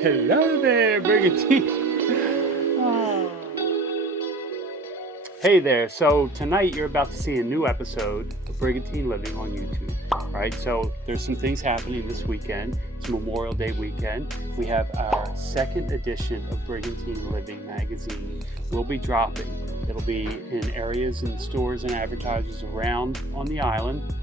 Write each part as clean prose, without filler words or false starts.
Hello there, Brigantine. Oh. Hey there, so tonight you're about to see a new episode of Brigantine Living on YouTube, right? So there's some things happening this weekend. It's Memorial Day weekend. We have our second edition of Brigantine Living magazine. We'll be dropping. It'll be in areas and stores and advertisers around on the island,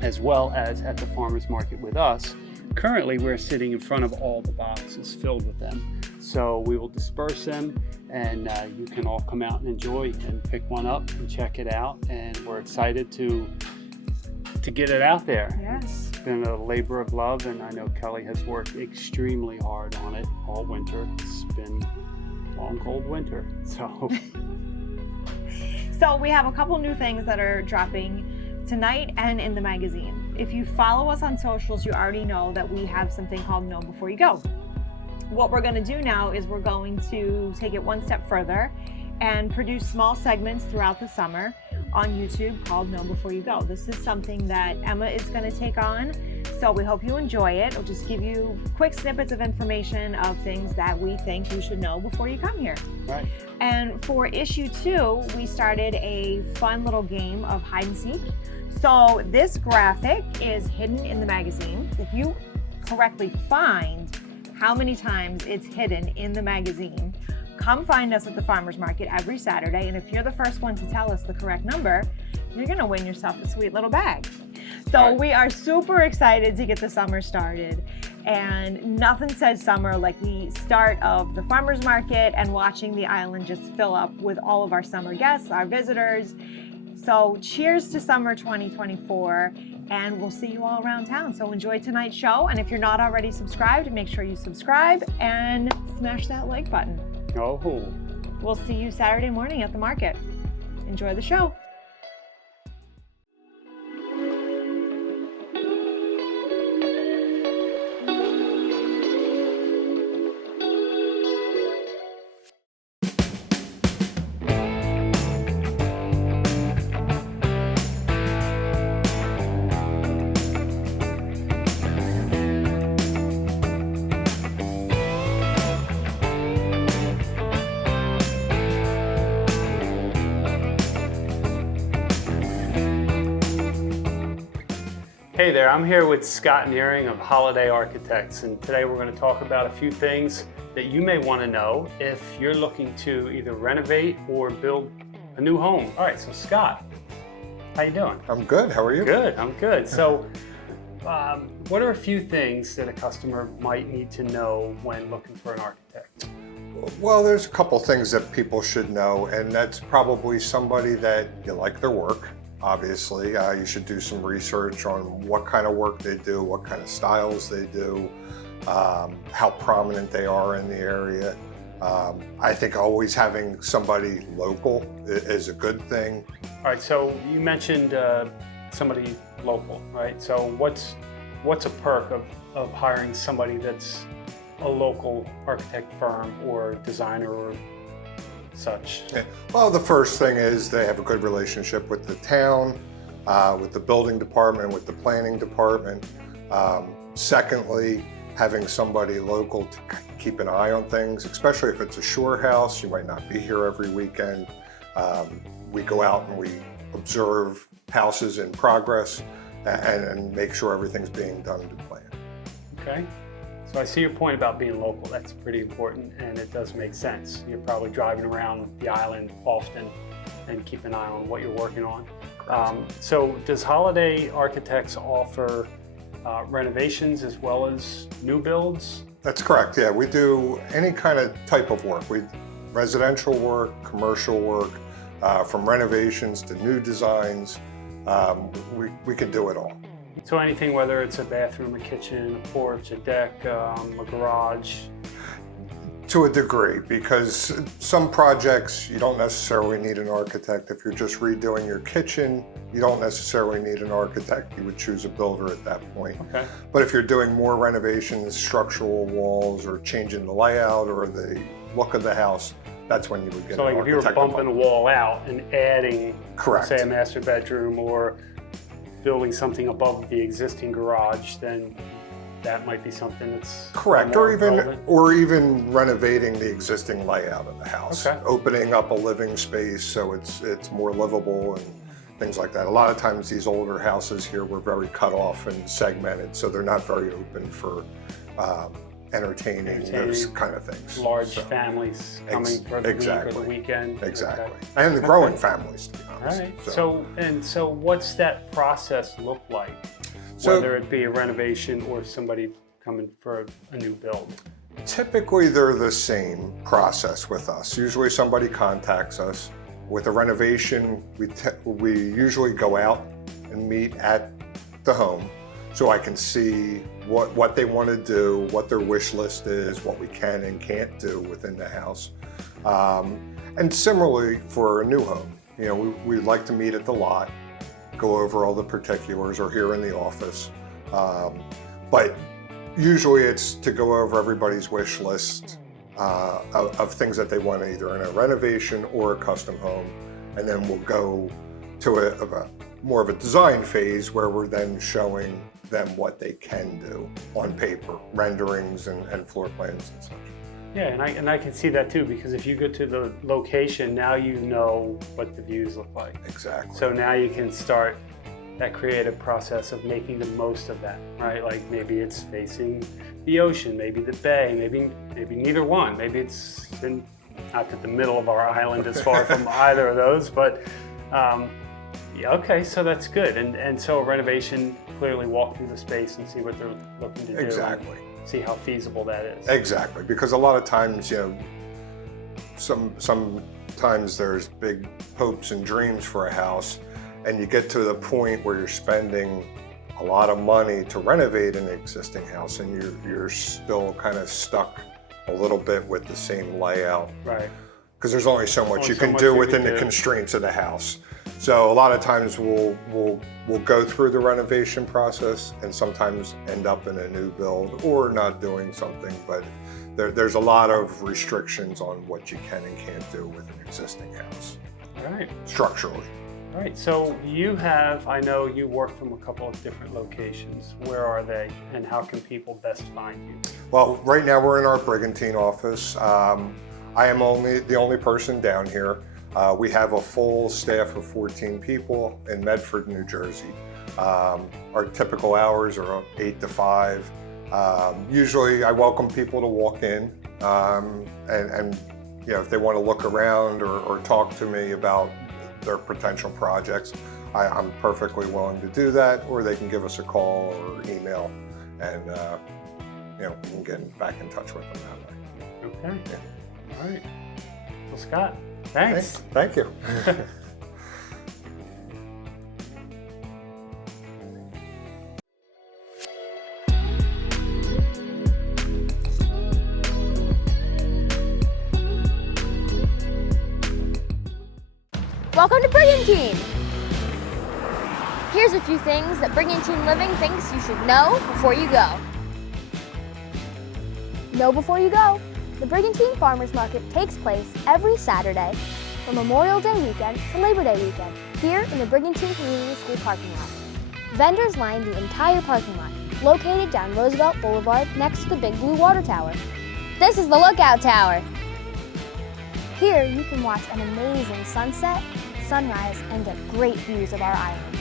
as well as at the farmers market with us. Currently, we're sitting in front of all the boxes filled with them. So we will disperse them, and you can all come out and enjoy and pick one up and check it out. And we're excited to get it out there. Yes. It's been a labor of love, and I know Kelly has worked extremely hard on it all winter. It's been a long, cold winter. So we have a couple new things that are dropping tonight and in the magazine. If you follow us on socials, you already know that we have something called Know Before You Go. What we're going to do now is we're going to take it one step further and produce small segments throughout the summer on YouTube called Know Before You Go. This is something that Emma is going to take on, so we hope you enjoy it. We'll just give you quick snippets of information of things that we think you should know before you come here. Right. And for issue 2, we started a fun little game of hide and seek. So this graphic is hidden in the magazine. If you correctly find how many times it's hidden in the magazine, come find us at the farmers market every Saturday, and if you're the first one to tell us the correct number, you're gonna win yourself a sweet little bag. So we are super excited to get the summer started, and nothing says summer like the start of the farmers market and watching the island just fill up with all of our summer guests, our visitors. So cheers to summer 2024, and we'll see you all around town. So enjoy tonight's show, and if you're not already subscribed, make sure you subscribe and smash that like button. Oh. We'll see you Saturday morning at the market. Enjoy the show. Hey there, I'm here with Scott Nehring of Holliday Architects, and today we're going to talk about a few things that you may want to know if you're looking to either renovate or build a new home. All right, so Scott, how you doing? I'm good, how are you? Good, I'm good. So what are a few things that a customer might need to know when looking for an architect? Well, there's a couple things that people should know, and that's probably somebody that you like their work. Obviously, you should do some research on what kind of work they do, what kind of styles they do, how prominent they are in the area. I think always having somebody local is a good thing. All right, so you mentioned somebody local, right? So what's a perk of hiring somebody that's a local architect firm or designer or such? Yeah. Well, the first thing is they have a good relationship with the town, with the building department, with the planning department. Secondly, having somebody local to keep an eye on things, especially if it's a shore house. You might not be here every weekend. We go out and we observe houses in progress and make sure everything's being done to plan. Okay. So I see your point about being local. That's pretty important, and it does make sense. You're probably driving around the island often and keep an eye on what you're working on. So does Holliday Architects offer renovations as well as new builds? That's correct, yeah. We do any kind of type of work. Residential work, commercial work, from renovations to new designs. We can do it all. So anything, whether it's a bathroom, a kitchen, a porch, a deck, a garage? To a degree, because some projects you don't necessarily need an architect. If you're just redoing your kitchen, you don't necessarily need an architect. You would choose a builder at that point. Okay. But if you're doing more renovations, structural walls, or changing the layout or the look of the house, that's when you would get an architect. So like if you were bumping a wall out and adding, correct, say, a master bedroom or building something above the existing garage, then that might be something that's correct, more or even relevant. or even renovating the existing layout of the house, Okay. opening up a living space so it's more livable and things like that. A lot of times these older houses here were very cut off and segmented, so they're not very open for entertaining those kind of things. Large So, families coming for the week or the weekend. Exactly. Okay. And the growing families, to be All honest. right. So what's that process look like? Whether it be a renovation or somebody coming for a new build? Typically, they're the same process with us. Usually somebody contacts us. With a renovation, we usually go out and meet at the home so I can see what they want to do, what their wish list is, what we can and can't do within the house. And similarly for a new home, we'd like to meet at the lot, go over all the particulars, or here in the office. But usually it's to go over everybody's wish list of things that they want, either in a renovation or a custom home. And then we'll go to a more of a design phase where we're then showing them what they can do on paper, renderings and floor plans and such. Yeah, and I can see that too, because if you go to the location, now you know what the views look like. Exactly. So now you can start that creative process of making the most of that, right? Like maybe it's facing the ocean, maybe the bay, maybe neither one. Maybe it's in, not that the middle of our island is far from either of those, but yeah, okay, so that's good. And so a renovation, clearly walk through the space and see what they're looking to do. Exactly. And see how feasible that is. Exactly, because a lot of times, sometimes there's big hopes and dreams for a house, and you get to the point where you're spending a lot of money to renovate an existing house, and you're still kind of stuck a little bit with the same layout. Right. Because there's only so much Only you so can much do you within can the do. constraints of the house. So a lot of times we'll go through the renovation process and sometimes end up in a new build or not doing something, but there's a lot of restrictions on what you can and can't do with an existing house, All right. structurally. All right, so I know you work from a couple of different locations. Where are they, and how can people best find you? Well, right now we're in our Brigantine office. I am the only person down here. We have a full staff of 14 people in Medford, New Jersey. Our typical hours are 8 to 5. Usually I welcome people to walk in and if they want to look around or talk to me about their potential projects, I'm perfectly willing to do that, or they can give us a call or email, and we can get back in touch with them that way. Okay. Yeah. All right. Well, Scott, thanks. Thank you. Welcome to Brigantine! Here's a few things that Brigantine Living thinks you should know before you go. Know before you go. The Brigantine Farmers Market takes place every Saturday from Memorial Day weekend to Labor Day weekend here in the Brigantine Community School parking lot. Vendors line the entire parking lot, located down Roosevelt Boulevard next to the big blue water tower. This is the Lookout Tower. Here you can watch an amazing sunset, sunrise, and get great views of our island.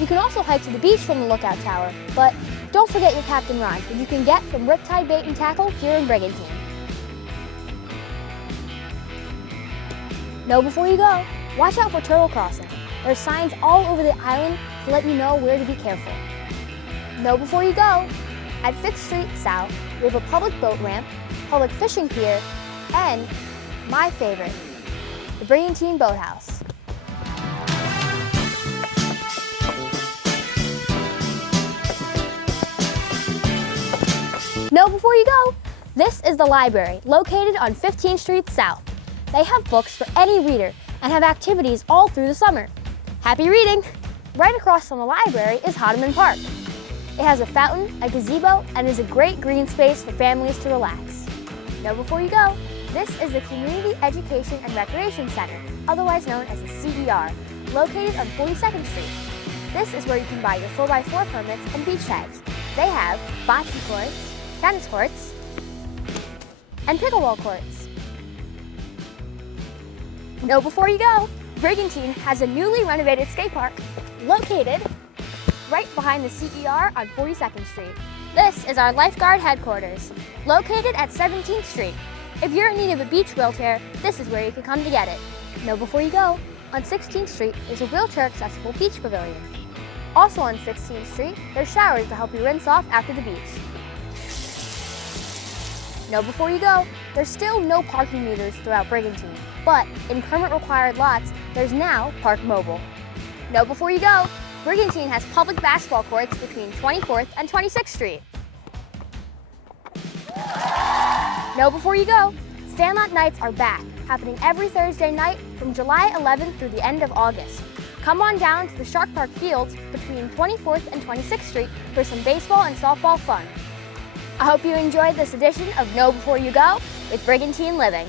You can also hike to the beach from the Lookout Tower, but don't forget your Captain Rhymes, which you can get from Riptide Bait and Tackle here in Brigantine. Know before you go, watch out for turtle crossing. There's signs all over the island to let you know where to be careful. Know before you go, at 5th Street South, we have a public boat ramp, public fishing pier, and my favorite, the Brigantine Boathouse. Know before you go, this is the library located on 15th Street South. They have books for any reader and have activities all through the summer. Happy reading! Right across from the library is Hoddeman Park. It has a fountain, a gazebo, and is a great green space for families to relax. Know before you go, this is the Community Education and Recreation Center, otherwise known as the CER, located on 42nd Street. This is where you can buy your 4x4 permits and beach tags. They have bocce courts, tennis courts, and pickleball courts. Know before you go, Brigantine has a newly renovated skate park located right behind the CER on 42nd Street. This is our lifeguard headquarters, located at 17th Street. If you're in need of a beach wheelchair, this is where you can come to get it. Know before you go, on 16th Street is a wheelchair-accessible beach pavilion. Also on 16th Street, there's showers to help you rinse off after the beach. Know before you go, there's still no parking meters throughout Brigantine, but in permit required lots, there's now Park Mobile. Know before you go, Brigantine has public basketball courts between 24th and 26th Street. Know before you go, Sandlot Nights are back, happening every Thursday night from July 11th through the end of August. Come on down to the Shark Park Fields between 24th and 26th Street for some baseball and softball fun. I hope you enjoyed this edition of Know Before You Go with Brigantine Living.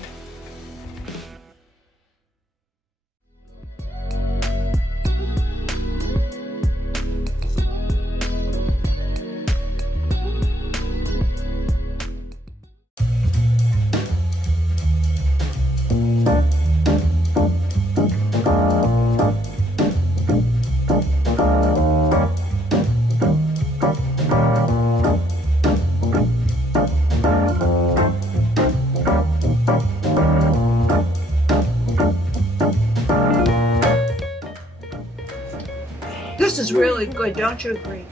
This is really good, don't you agree?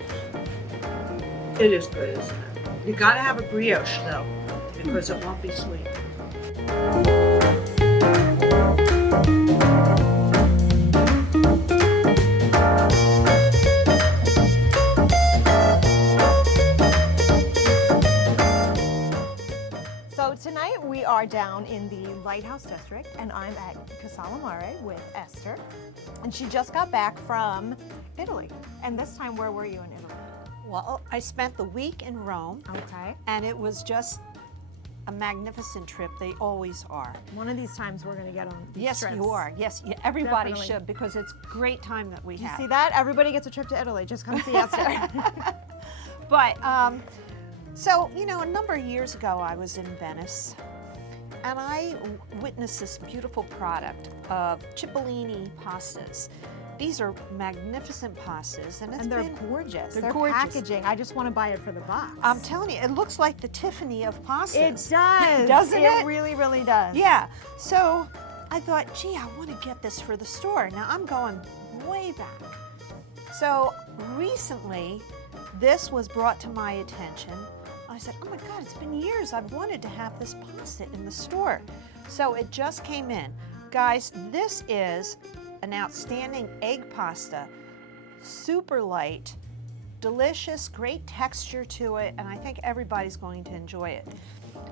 It is good, isn't it? You gotta have a brioche though, because it won't be sweet. So tonight we are down in the Lighthouse District, and I'm at Casalamare with Esther, and she just got back from Italy. And this time, where were you in Italy? Well, I spent the week in Rome, Okay. and it was just a magnificent trip. They always are. One of these times we're going to get on these Yes, trips. you are. Yes, everybody Definitely. should, because it's a great time that we You have. see that? Everybody gets a trip to Italy. Just come see Esther. But, so, you know, a number of years ago, I was in Venice, and I witnessed this beautiful product of Cipollini pastas. These are magnificent pastas, and it's And they're been gorgeous. They're Their gorgeous. packaging, I just want to buy it for the box. I'm telling you, it looks like the Tiffany of pastas. It does. Doesn't it? It really, really does. Yeah. So I thought, gee, I want to get this for the store. Now I'm going way back. So recently, this was brought to my attention. I said, oh my God, it's been years. I've wanted to have this pasta in the store. So it just came in. Guys, this is an outstanding egg pasta, super light, delicious, great texture to it, and I think everybody's going to enjoy it.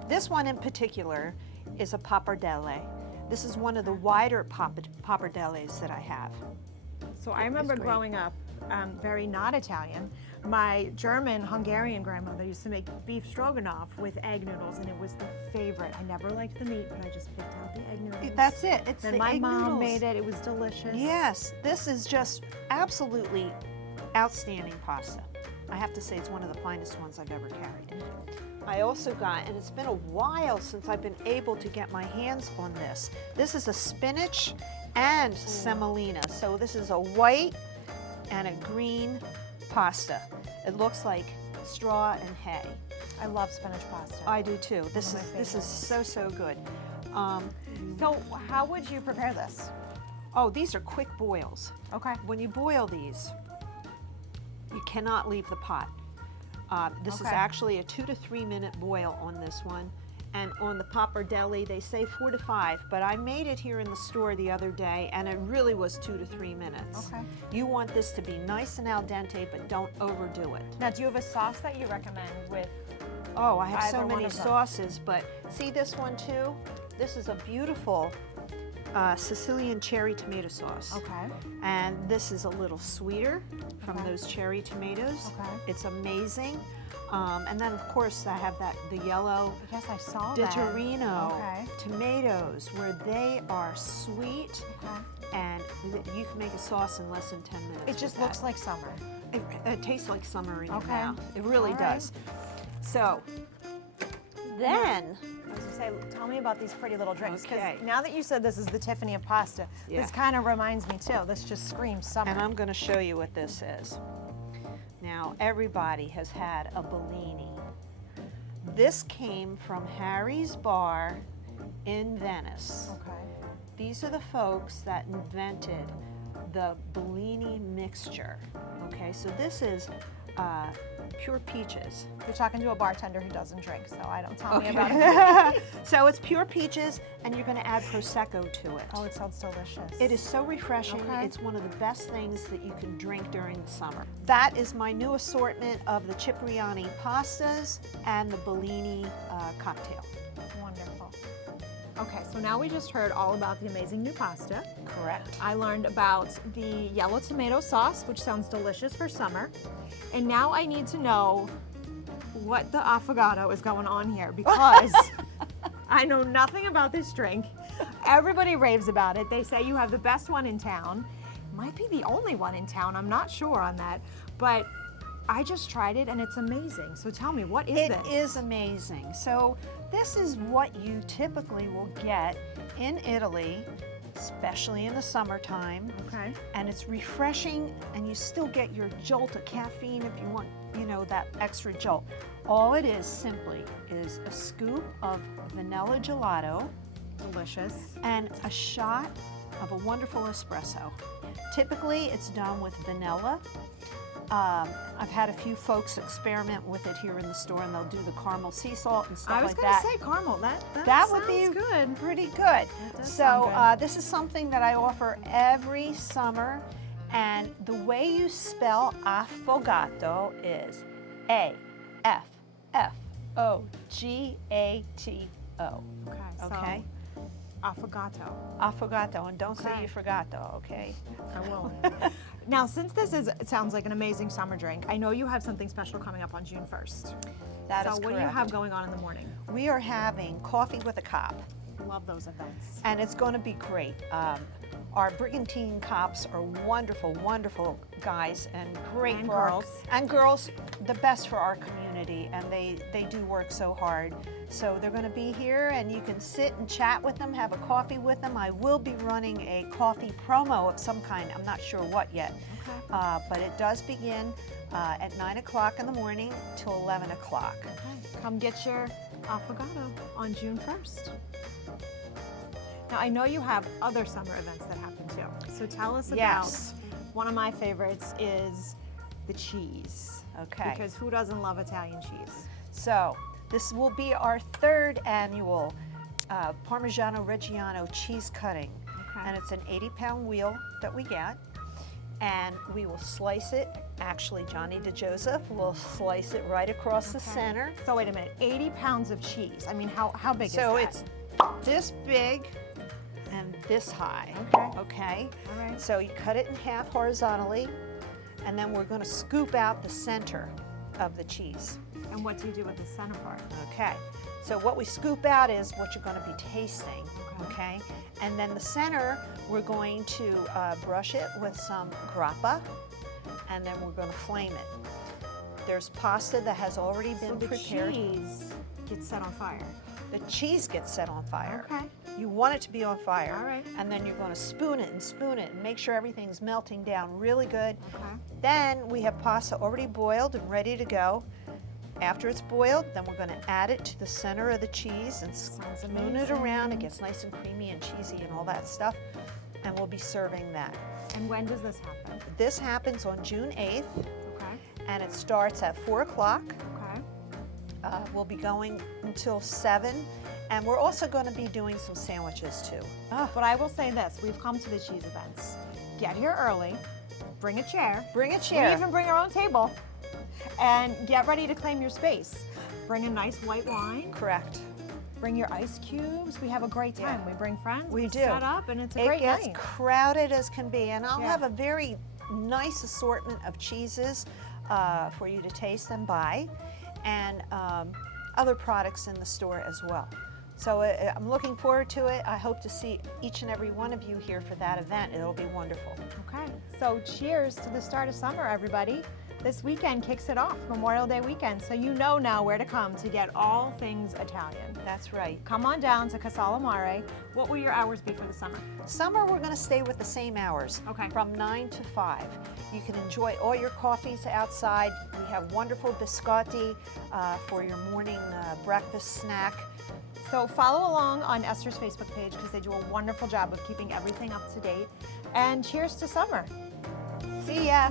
This one in particular is a pappardelle. This is one of the wider pappardelles that I have. So I remember great. growing up, very not Italian. My German, Hungarian grandmother used to make beef stroganoff with egg noodles, and it was the favorite. I never liked the meat, but I just picked out the egg noodles. That's it. It's Then the my egg mom noodles. made it. It was delicious. Yes, this is just absolutely outstanding pasta. I have to say it's one of the finest ones I've ever carried. I also got, and it's been a while since I've been able to get my hands on this. This is a spinach and semolina. So this is a white and a green pasta. It looks like straw and hay. I love spinach pasta. I do too. This One of my is so good. So how would you prepare this? Oh, these are quick boils. Okay. When you boil these, you cannot leave the pot. This is Okay. actually a 2 to 3 minute boil on this one. And on the pappardelle, they say 4 to 5, but I made it here in the store the other day, and it really was 2 to 3 minutes. Okay. You want this to be nice and al dente, but don't overdo it. Now, do you have a sauce that you recommend with? Oh, I have so Either one many of them. sauces, but see this one too? This is a beautiful Sicilian cherry tomato sauce. Okay. And this is a little sweeter from Okay. those cherry tomatoes. Okay. It's amazing. And then of course I have the yellow Yes, I saw that. Dittorino Okay. tomatoes, where they are sweet, Okay. and you can make a sauce in less than 10 minutes. It just with looks that. like summer. It tastes like summer in your Okay. mouth. It really All right. does. So then, I was gonna say, tell me about these pretty little drinks. 'Cause Okay. now that you said this is the Tiffany of pasta, Yeah. this kind of reminds me too. This just screams summer. and I'm going to show you what this is. Now, everybody has had a Bellini. This came from Harry's Bar in Venice. Okay. These are the folks that invented the Bellini mixture. Okay, so this is pure peaches. You're talking to a bartender who doesn't drink, so I don't tell me about it. So it's pure peaches, and you're going to add Prosecco to it. Oh, it sounds delicious. It is so refreshing. Okay. It's one of the best things that you can drink during the summer. That is my new assortment of the Cipriani pastas and the Bellini cocktail. Wonderful. Okay, so now we just heard all about the amazing new pasta. Correct. I learned about the yellow tomato sauce, which sounds delicious for summer. And now I need to know what the affogato is going on here because I know nothing about this drink. Everybody raves about it. They say you have the best one in town. Might be the only one in town. I'm not sure on that. But I just tried it and it's amazing. So tell me, what is this? It is amazing. So this is what you typically will get in Italy, especially in the summertime. Okay. And it's refreshing, and you still get your jolt of caffeine if you want, you know, that extra jolt. All it is simply is a scoop of vanilla gelato Delicious. and a shot of a wonderful espresso. Typically, it's done with vanilla. I've had a few folks experiment with it here in the store, and they'll do the caramel sea salt and stuff I was like going to that. say caramel. That would sounds be good. pretty good. does So sound good. this is something that I offer every summer, and the way you spell affogato is A-F-F-O-G-A-T-O. Okay. So Okay? affogato. Affogato, and don't say Okay. you forgot though, okay? I will. Now, since it sounds like an amazing summer drink, I know you have something special coming up on June 1st. That so is what do you correct. have going on in the morning? We are having coffee with a cop, Love those events. and it's going to be great. Our Brigantine cops are wonderful, wonderful guys, and great And for our girls. and girls, the best for our community, and they do work so hard. So they're going to be here, and you can sit and chat with them, have a coffee with them. I will be running a coffee promo of some kind. I'm not sure what yet, but it does begin at 9 o'clock in the morning till 11 o'clock. Come get your affogato on June 1st. Now, I know you have other summer events that happen too. So tell us Yes. about one of my favorites is the cheese. Okay. Because who doesn't love Italian cheese? So this will be our third annual Parmigiano Reggiano cheese cutting. Okay. And it's an 80-pound wheel that we get. And we will slice it. Actually, Johnny DeJoseph will slice it right across the center. So wait a minute, 80 pounds of cheese. I mean, how big is that? So it's this big and this high. Okay. Okay? All right. So you cut it in half horizontally, and then we're going to scoop out the center of the cheese. And what do you do with the center part? Okay, so what we scoop out is what you're going to be tasting, okay? And then the center, we're going to brush it with some grappa, and then we're going to flame it. There's pasta that has already been So the prepared. cheese gets set on fire. The cheese gets set on fire. Okay. You want it to be on fire. All right. And then you're going to spoon it and make sure everything's melting down really good. Okay. Then we have pasta already boiled and ready to go. After it's boiled, then we're going to add it to the center of the cheese and Sounds spoon it around. It amazing. gets nice and creamy and cheesy and all that stuff. And we'll be serving that. And when does this happen? This happens on June 8th, Okay. and it starts at 4 o'clock. Okay. We'll be going until 7, and we're also going to be doing some sandwiches too. But I will say this, we've come to the cheese events. Get here early, bring a chair. Bring a We chair. even bring our own table. And get ready to claim your space. Bring a nice white wine. Correct. Bring your ice cubes. We have a great time. Yeah. We bring friends. We do. Set up, and it's a It great gets night. crowded as can be, and I'll Yeah. have a very nice assortment of cheeses for you to taste and buy, and other products in the store as well. So I'm looking forward to it. I hope to see each and every one of you here for that event. It'll be wonderful. Okay. So cheers to the start of summer, everybody. this weekend kicks it off, Memorial Day weekend. So you know now where to come to get all things Italian. That's right. Come on down to Casale Mare. What will your hours be for the summer? Summer, we're going to stay with the same hours. Okay. From 9 to 5. You can enjoy all your coffees outside. We have wonderful biscotti for your morning breakfast snack. So follow along on Esther's Facebook page because they do a wonderful job of keeping everything up to date. And cheers to summer. See ya.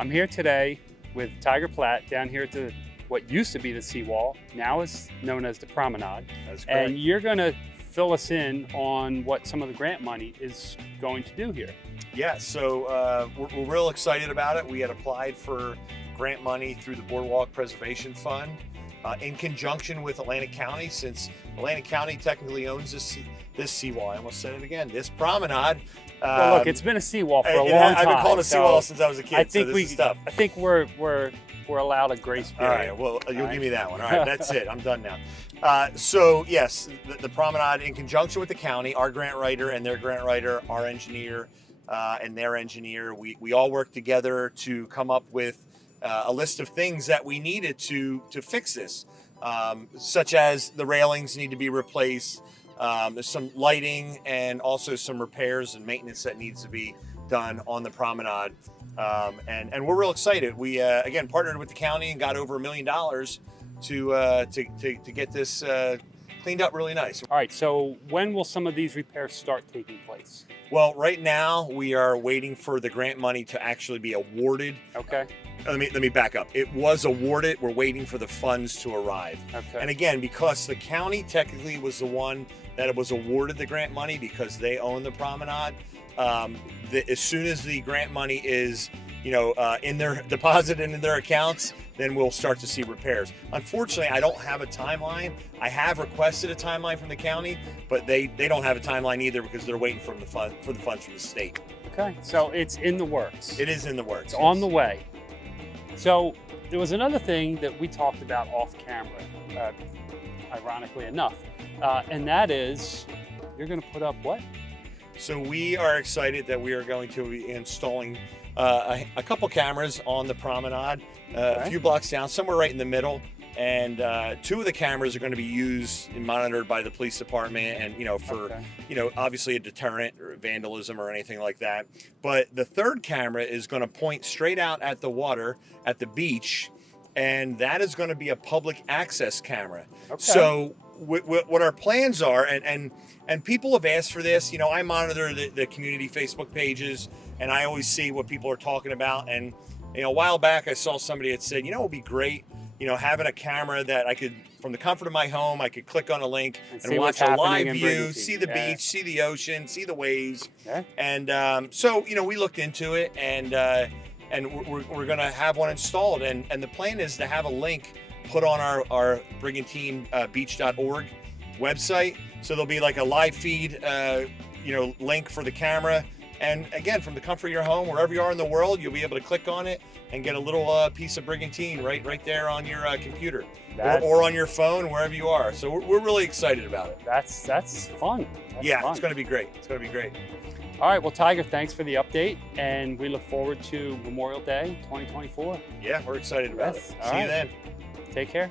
I'm here today with Tiger Platt down here at what used to be the seawall, now is known as the Promenade. That's correct. And you're going to fill us in on what some of the grant money is going to do here. Yeah, so we're real excited about it. We had applied for grant money through the Boardwalk Preservation Fund in conjunction with Atlantic County, since Atlantic County technically owns this seawall. I almost said it again, this promenade. Well, look, it's been a seawall for a long time. I've been calling it a seawall so since I was a kid. I think so this is tough. I think we're allowed a grace All period. right, well, you'll All give me that one. All right, that's it. I'm done now. So, yes, the promenade, in conjunction with the county, our grant writer and their grant writer, our engineer and their engineer, we all worked together to come up with a list of things that we needed to fix this, such as the railings need to be replaced. There's some lighting and also some repairs and maintenance that needs to be done on the promenade. And we're real excited. We, again, partnered with the county and got over $1 million to get this cleaned up really nice. All right, so when will some of these repairs start taking place? Well, right now we are waiting for the grant money to actually be awarded. Okay. Let me back up. It was awarded. We're waiting for the funds to arrive. Okay. And again, because the county technically was the one that was awarded the grant money because they own the promenade, as soon as the grant money is, in their deposited in their accounts, then we'll start to see repairs. Unfortunately, I don't have a timeline. I have requested a timeline from the county, but they don't have a timeline either because they're waiting for the funds from the state. Okay, so it's in the works. It is in the works. It's on the way. So there was another thing that we talked about off camera, ironically enough, and that is you're going to put up what? So we are excited that we are going to be installing a couple cameras on the promenade, a few blocks down, somewhere right in the middle. And 2 of the cameras are going to be used and monitored by the police department, and for obviously a deterrent or vandalism or anything like that. But the third camera is going to point straight out at the water at the beach, and that is going to be a public access camera. Okay. So what our plans are, and people have asked for this. I monitor the community Facebook pages, and I always see what people are talking about. And a while back, I saw somebody that said, it would be great, having a camera that I could, from the comfort of my home, I could click on a link and watch a live view, see the beach, see the ocean, see the waves. Yeah. And so, we looked into it, and we're going to have one installed. And the plan is to have a link put on our brigantinebeach.org website. So there'll be like a live feed, link for the camera. And again, from the comfort of your home, wherever you are in the world, you'll be able to click on it and get a little piece of Brigantine right there on your computer or on your phone, wherever you are. So we're really excited about it. That's fun. That's fun. It's going to be great. It's going to be great. All right, well, Tiger, thanks for the update, and we look forward to Memorial Day 2024. Yeah, we're excited about it. See you then. Take care.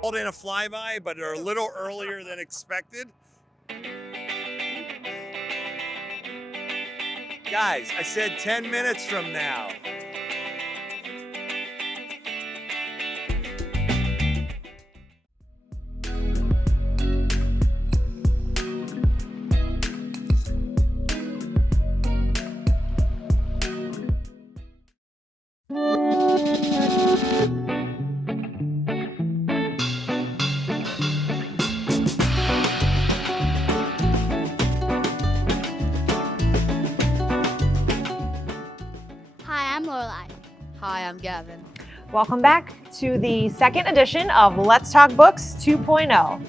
Called in a flyby, but are a little earlier than expected. Guys, I said 10 minutes from now. Hi, I'm Gavin. Welcome back to the second edition of Let's Talk Books 2.0.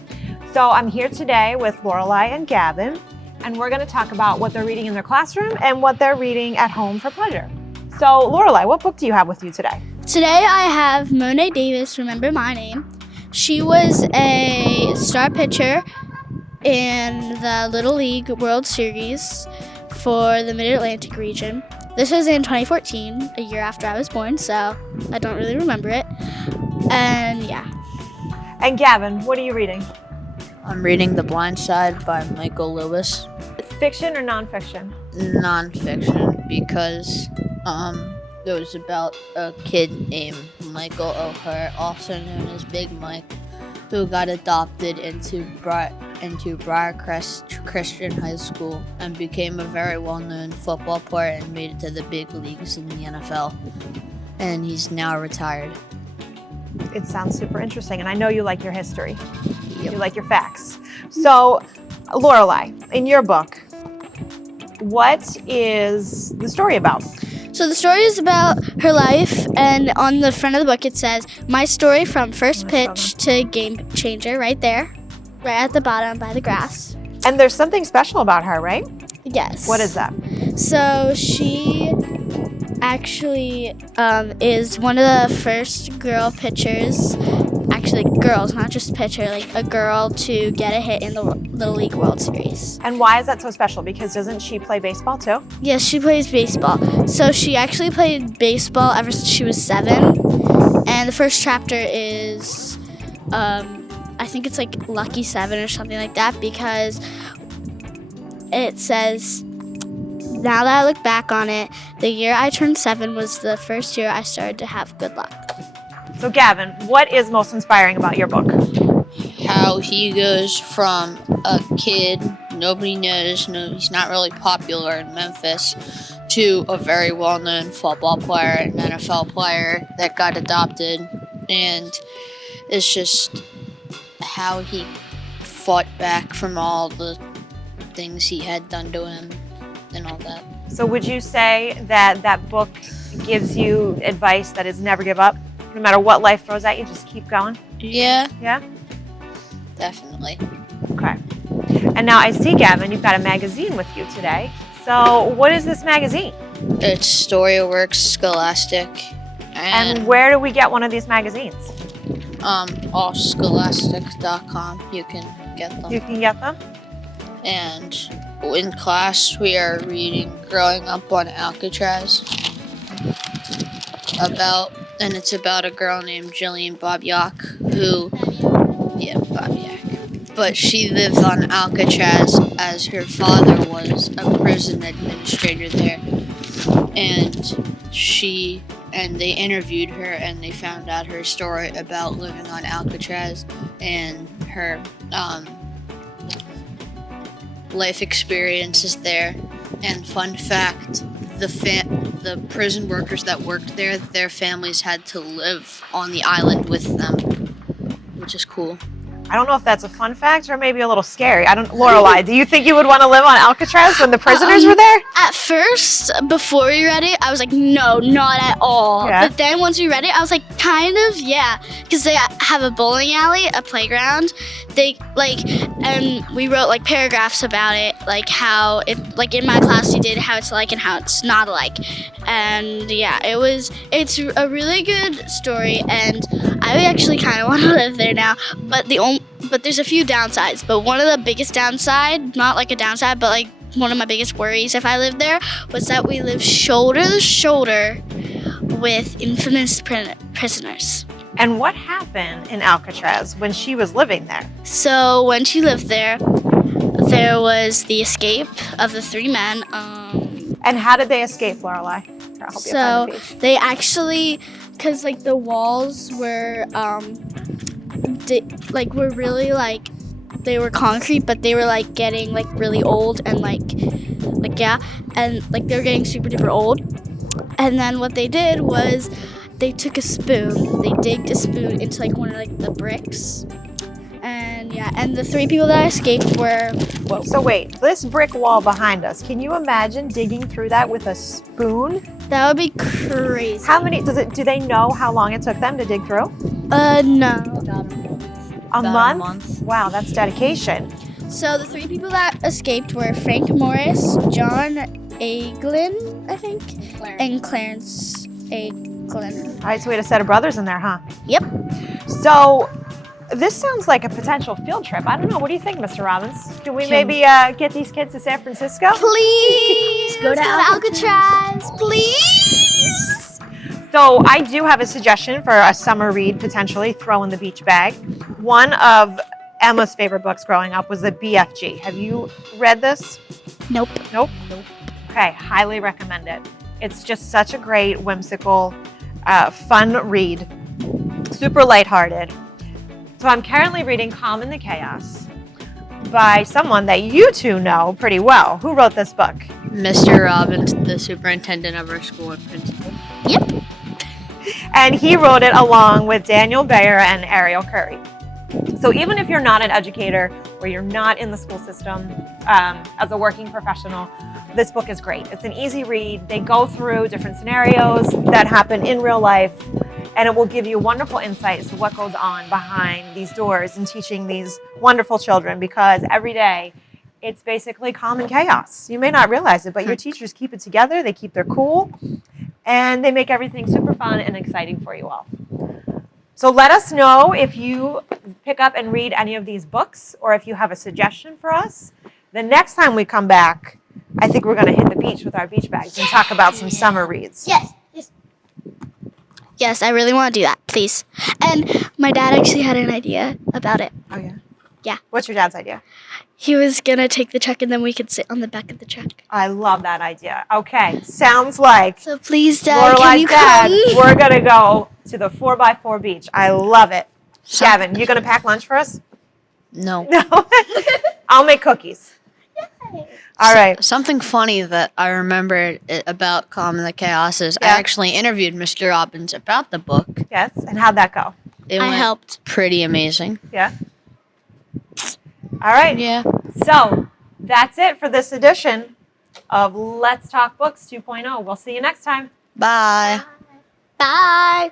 So I'm here today with Lorelei and Gavin, and we're going to talk about what they're reading in their classroom and what they're reading at home for pleasure. So Lorelei, what book do you have with you today? Today I have Monet Davis, Remember My Name. She was a star pitcher in the Little League World Series for the Mid-Atlantic region. This was in 2014, a year after I was born, so I don't really remember it. And yeah. And Gavin, what are you reading? I'm reading The Blind Side by Michael Lewis. Fiction or nonfiction? Nonfiction, because it was about a kid named Michael O'Hare, also known as Big Mike, who got adopted into Briarcrest Christian High School and became a very well-known football player and made it to the big leagues in the NFL. And he's now retired. It sounds super interesting, and I know you like your history. Yep. You like your facts. So, Lorelei, in your book, what is the story about? So the story is about her life, and on the front of the book it says, "My story from first pitch to game changer," right there, right at the bottom by the grass. And there's something special about her, right? Yes. What is that? So she actually is one of the first girl pitchers, actually girls, not just pitcher, like a girl to get a hit in the Little League World Series. And why is that so special? Because doesn't she play baseball too? Yes, she plays baseball. So she actually played baseball ever since she was 7. And the first chapter is, I think it's like Lucky 7 or something like that, because it says, "Now that I look back on it, the year I turned 7 was the first year I started to have good luck." So Gavin, what is most inspiring about your book? How he goes from a kid nobody knows, he's not really popular in Memphis, to a very well-known football player, an NFL player that got adopted, and it's just how he fought back from all the things he had done to him and all that. So would you say that that book gives you advice that is never give up? No matter what life throws at you, just keep going? Yeah, Yeah? definitely. Okay. And now I see, Gavin, you've got a magazine with you today. So what is this magazine? It's Storyworks Scholastic. And where do we get one of these magazines? Allscholastic.com, you can get them. You can get them? And in class, we are reading Growing Up on Alcatraz. And it's about a girl named Jillian Bobyak, Bobyak. But she lived on Alcatraz as her father was a prison administrator there. And they interviewed her and they found out her story about living on Alcatraz and her life experiences there. And fun fact, the prison workers that worked there, their families had to live on the island with them, which is cool. I don't know if that's a fun fact or maybe a little scary. Lorelei, do you think you would want to live on Alcatraz when the prisoners were there? At first, before we read it, I was like, no, not at all. Yeah. But then once we read it, I was like, kind of, yeah. Because they have a bowling alley, a playground. And we wrote like paragraphs about it, like how it, like in my class you did how it's like and how it's not like. And yeah, it's a really good story, and I actually kind of want to live there now. But there's a few downsides. But one of the biggest downside, not like a downside, but like one of my biggest worries if I lived there, was that we live shoulder to shoulder with infamous prisoners. And what happened in Alcatraz when she was living there? So when she lived there, there was the escape of the 3 men. And how did they escape, Lorelei? So they actually, because like the walls were were really like, they were concrete, but they were like getting like really old and and like they were getting super duper old. And then what they did was they took a spoon, they digged a spoon into like one of like the bricks, and Yeah, and the 3 people that escaped were. Whoa. So wait, this brick wall behind us, can you imagine digging through that with a spoon? That would be crazy. How many, do they know how long it took them to dig through? No. A month? Wow, that's dedication. So the 3 people that escaped were Frank Morris, John Aglin, I think, and Clarence Aglin. All right, so we had a set of brothers in there, huh? Yep. So this sounds like a potential field trip. I don't know. What do you think, Mr. Robbins? Can we maybe get these kids to San Francisco? Please go to Alcatraz. Please. So I do have a suggestion for a summer read, potentially, throw in the beach bag. One of Emma's favorite books growing up was the BFG. Have you read this? Nope. Nope. Okay, highly recommend it. It's just such a great, whimsical, fun read. Super lighthearted. So I'm currently reading Calm in the Chaos by someone that you two know pretty well. Who wrote this book? Mr. Robbins, the superintendent of our school and principal. Yep. And he wrote it along with Daniel Bayer and Ariel Curry. So even if you're not an educator or you're not in the school system as a working professional, this book is great. It's an easy read. They go through different scenarios that happen in real life, and it will give you wonderful insights to what goes on behind these doors and teaching these wonderful children, because every day it's basically calm and chaos. You may not realize it, but your teachers keep it together, they keep their cool, and they make everything super fun and exciting for you all. So let us know if you pick up and read any of these books, or if you have a suggestion for us. The next time we come back, I think we're going to hit the beach with our beach bags and talk about some summer reads. Yes. Yes, I really want to do that, please. And my dad actually had an idea about it. Oh, yeah? Yeah. What's your dad's idea? He was going to take the truck and then we could sit on the back of the truck. I love that idea. Okay, sounds like So please, Dad, can Lorelai's you dad, come? we're going to go to the 4x4 beach. I love it. Gavin, you going to pack lunch for us? No. No. I'll make cookies. All right. Something funny that I remembered about Calm in the Chaos is I actually interviewed Mr. Robbins about the book. Yes, and how'd that go? It I went helped. pretty amazing. Yeah. All right. Yeah. So that's it for this edition of Let's Talk Books 2.0. We'll see you next time. Bye. Bye.